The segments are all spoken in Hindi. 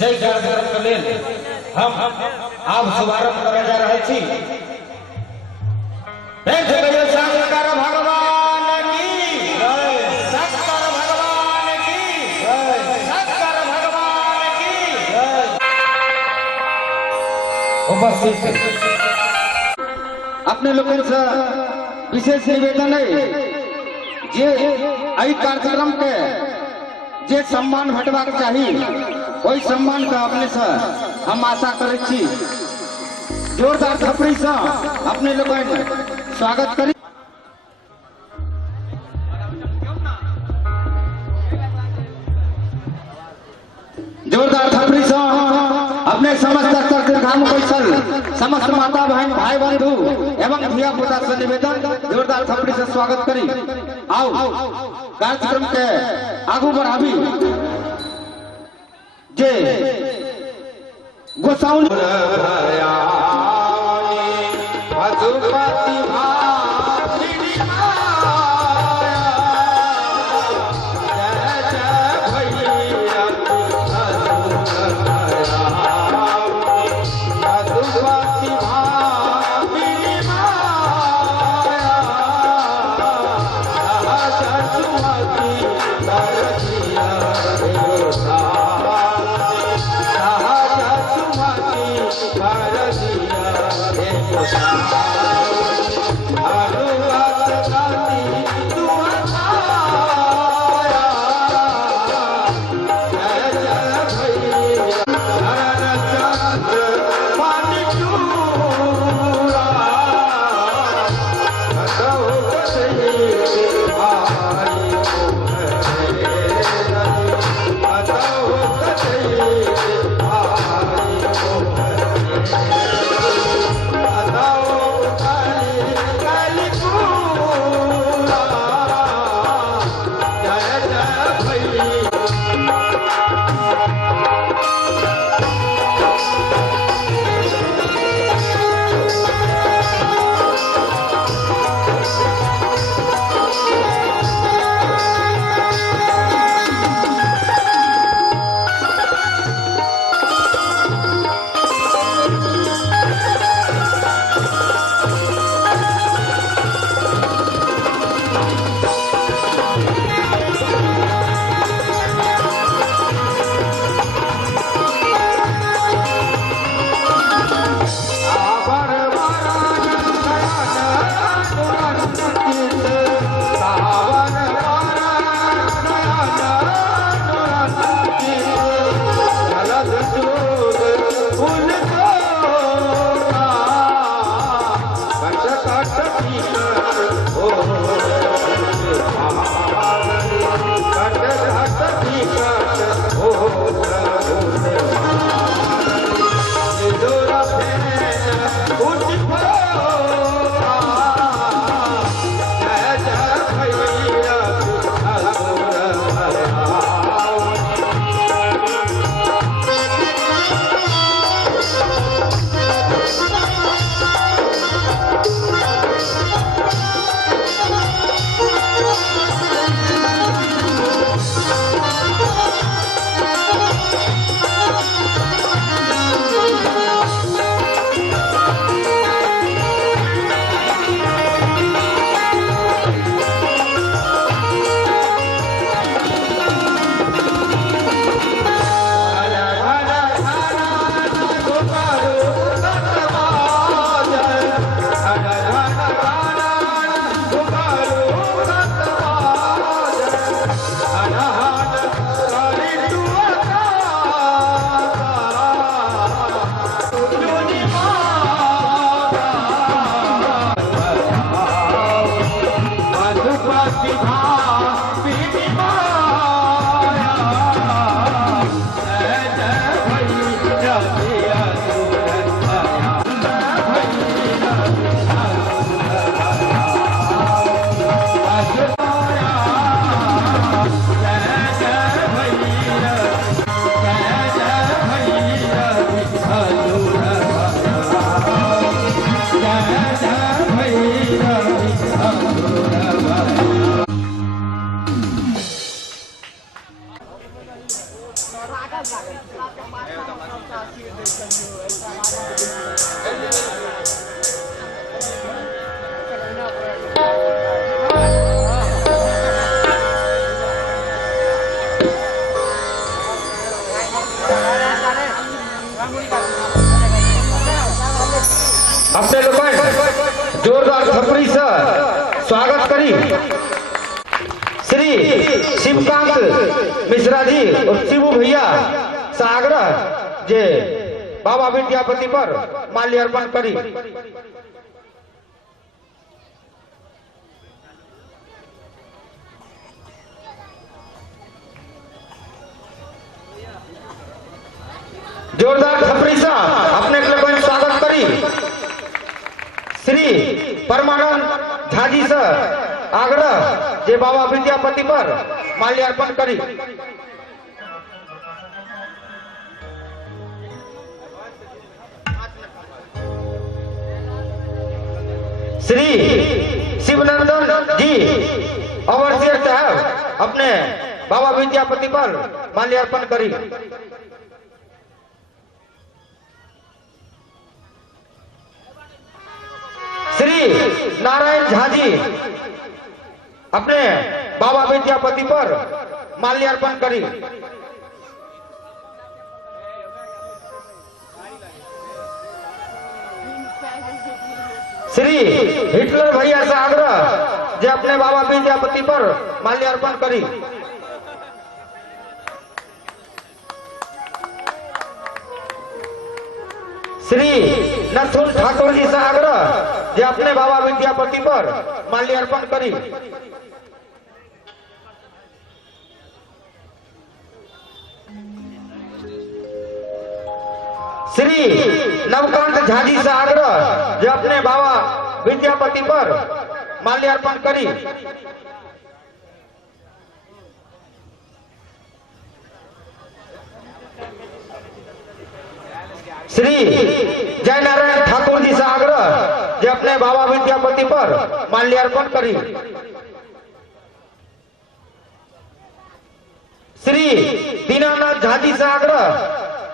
जय कार्यक्रम के लेल हम आप शुभारंभ करने जा रहे छी। शंकर भगवान की जय, शंकर भगवान की जय, शंकर भगवान की जय। उपस्थित अपने लोगों से विशेष निवेदन है जे एहि कार्यक्रम के जे सम्मान भेटबाक चाही वही सम्मान का अपने से हम आशा करे छी। जोरदार थपड़ी से अपने लोग स्वागत करी। जोरदार थपड़ी से अपने समस्त स्तर के धाम बैसल समस्त माता बहन भाई बंधु एवं धिया पुता से निवेदन जोरदार थपड़ी से स्वागत करी। आओ कार्यक्रम के आगू बढ़ावी जे गोसाउनी अपने लोग जोरदार थपड़ी से स्वागत करी श्री शिवकांत मिश्रा जी और शिवू भैया सागरा जे बाबा विद्यापति पर माल्यार्पण करी। जोरदार थपड़ी से अपने लोगों ने स्वागत करी श्री परमानंद झा जी से आग्रह जे बाबा विद्यापति पर माल्यार्पण करी। श्री शिवनंदन जी ओवरसियर साहब अपने बाबा विद्यापति पर माल्यार्पण करी। श्री नारायण झा जी अपने बाबा विद्यापति पर माल्यार्पण करी। श्री हिटलर भैया से आग्रह जे अपने बाबा विद्यापति पर माल्यार्पण करी। श्री नथुन ठाकुर जी से आग्रह जे अपने बाबा विद्यापति पर माल्यार्पण करी। श्री नवकांत झा जी से आग्रह जे अपने बाबा विद्यापति पर माल्यार्पण करी। श्री जयनारायण ठाकुर जी से आग्रह जे अपने बाबा विद्यापति पर माल्यार्पण करी। श्री दीनानाथ झा जी से आग्रह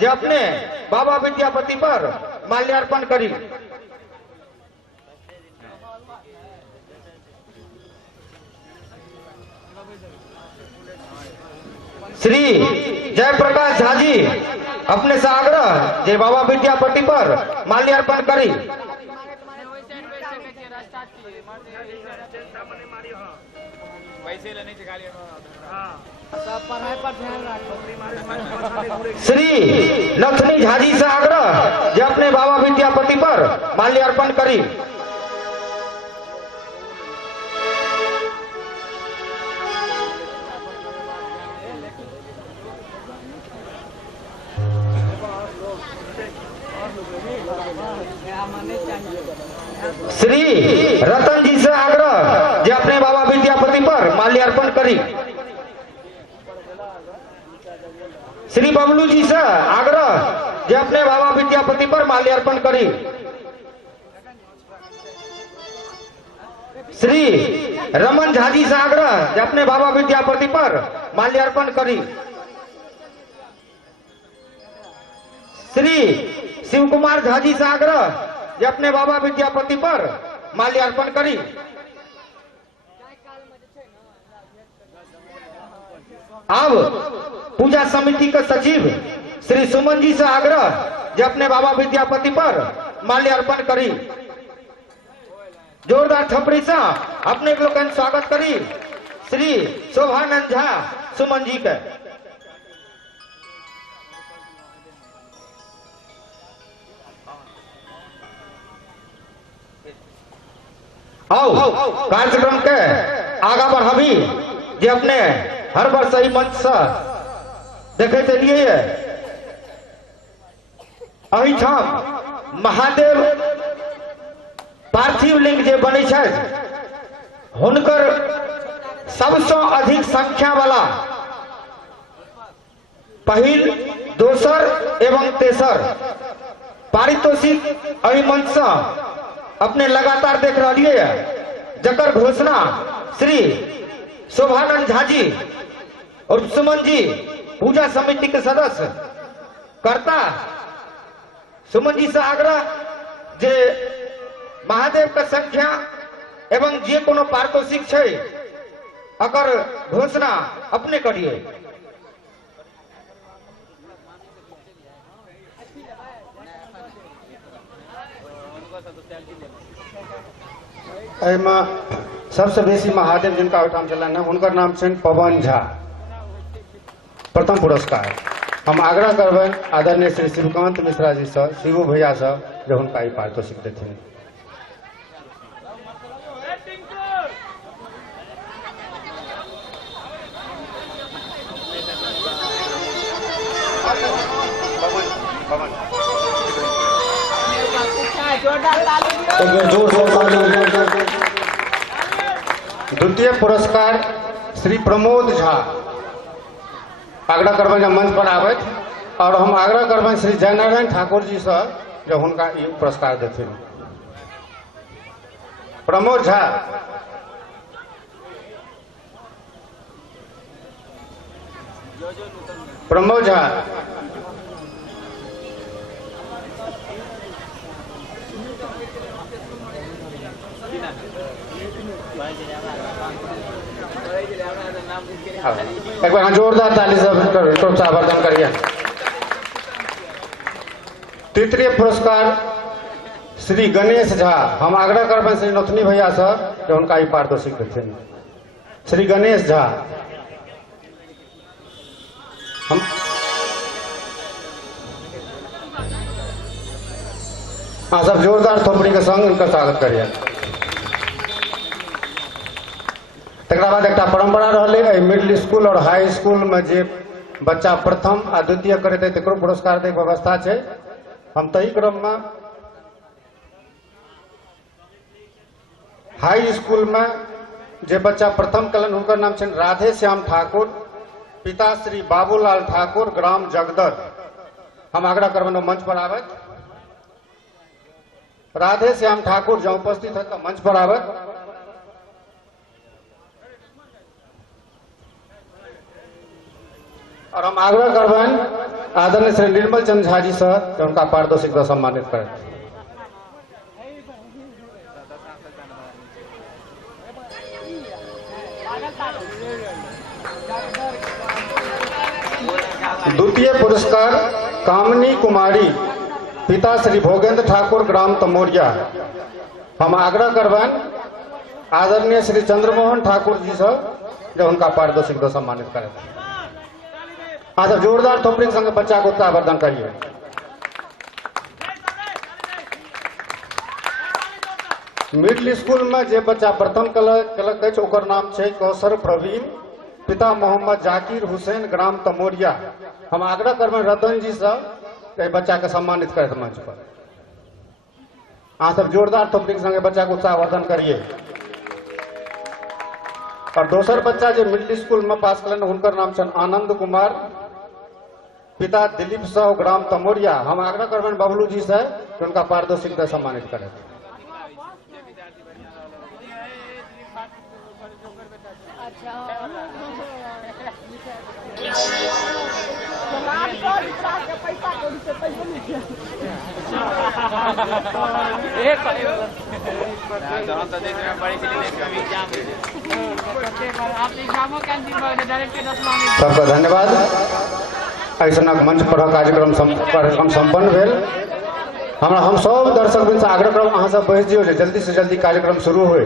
जे अपने बाबा विद्यापति पर माल्यार्पण करी। श्री जयप्रकाश झा जी अपने से आग्रह जे बाबा विद्यापति पर माल्यार्पण करी। श्री लक्ष्मी झा जी से आग्रह जे अपने बाबा विद्यापति पर माल्यार्पण करी। श्री रतन जी से आग्रह जे अपने बाबा विद्यापति पर माल्यार्पण करी। श्री बबलू जी से आग्रह जे अपने बाबा विद्यापति पर माल्यार्पण करी। श्री रमन झा जी से आग्रह जे अपने बाबा विद्यापति पर माल्यार्पण करी। श्री शिव कुमार झा जी से आग्रह जे अपने बाबा विद्यापति पर माल्यार्पण करी। अब पूजा समिति के सचिव श्री सुमन जी से आग्रह जे अपने बाबा विद्यापति पर माल्यार्पण करी। जोरदार थपड़ी से अपने लोग स्वागत करी श्री शोभानंद झा सुमन जी के। आओ कार्यक्रम के आगा बढ़ावी जे अपने हर वर्ष सही मंच से देखे चलिए अहिठाम महादेव पार्थिव लिंग जे बनी है हुनकर सबसे अधिक संख्या वाला पहिल दोसर एवं तेसर पारितोषिक अहि मंच से अपने लगातार देख रही है, जकर घोषणा श्री शोभानंद झा जी और सुमन जी पूजा समिति के सदस्य कर्ता सुमन जी से आग्रह जे महादेव का संख्या एवं जे कोनो पारितोषिक छै अकर घोषणा अपने करिए। सबसे बेसी महादेव जिनका ओहिठाम चलन है उनकर नाम छनि पवन झा, प्रथम पुरस्कार। हम आग्रह करबनि आदरणीय श्री शिवकांत मिश्रा जी से, शिवू भैया से, जो उनका ई पारितोषिक देथिन। द्वितीय पुरस्कार श्री प्रमोद झा, आग्रह करबनि मंच पर आबैत, और हम आग्रह करबनि श्री जयनारायण ठाकुर जी से, जो उनका ई पुरस्कार देथिन। प्रमोद झा, प्रमोद झा, एक बार जोरदार ताली से प्रोत्साहन करिए। तृतीय पुरस्कार श्री गणेश झा, हम आग्रह करबनि श्री नथुनी भैया से, जो उनका ई पारितोषिक देथिन। श्री गणेश झा, हम सब जोरदार थोपड़ी के संग उनका स्वागत करिए। तकरा बाद एक परंपरा रही मिडिल स्कूल और हाई स्कूल में जे बच्चा प्रथम आ द्वितीय करते तकरो पुरस्कार दे व्यवस्था है। हम तही क्रम में हाई स्कूल में जे बच्चा प्रथम कलन उनकर नाम छनि राधे श्याम ठाकुर, पिता श्री बाबूलाल ठाकुर, ग्राम जगदर। हम आग्रह करबनि मंच पर आबैत। राधे श्याम ठाकुर जो उपस्थित है तो मंच पर आबैत। और हम आग्रह करबनि आदरणीय श्री निर्मल चंद्र झा जी से, उनका पारितोषिक से सम्मानित करें। द्वितीय पुरस्कार कामनी कुमारी, पिता श्री भोगेंद्र ठाकुर, ग्राम तमोरिया। हम आग्रह करबनि आदरणीय श्री चंद्रमोहन ठाकुर जी से, जो उनका पारितोषिक से सम्मानित करें। सब जोरदार थोपड़ी के संग बच्चा को उत्साहवर्धन करिए। मिडिल स्कूल में जे बच्चा प्रथम कलक अछि ओकर नाम छै कौसर प्रवीण, पिता मोहम्मद जाकिर हुसैन, ग्राम तमोरिया। हम आग्रह करबनि रतन जी से बच्चा के सम्मानित करत मंच पर। सब जोरदार थोपड़ी के संग बच्चा को उत्साहवर्धन करिए। और दोसर बच्चा जो मिडिल स्कूल में पास कलन उनकर नाम छनि आनंद कुमार, पिता दिलीप साहु, ग्राम तमोरिया। हम आग्रह करबनि बबलू जी से, उनका पारितोषिक से सम्मानित करें। सबका धन्यवाद। ऐसा मंच पर कार्यक्रम संपन्न भेल। हम सब दर्शक से आग्रह करब अहाँ सब बैस दियौ, जल्दी से जल्दी कार्यक्रम शुरू होय।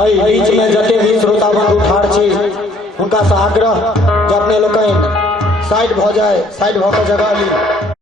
बीच में जते भी श्रोता बंधु ठाढ़ छी हुनका से आग्रह जे अपने लोकनि साइड भ जाए, साइड भ के जगह ली।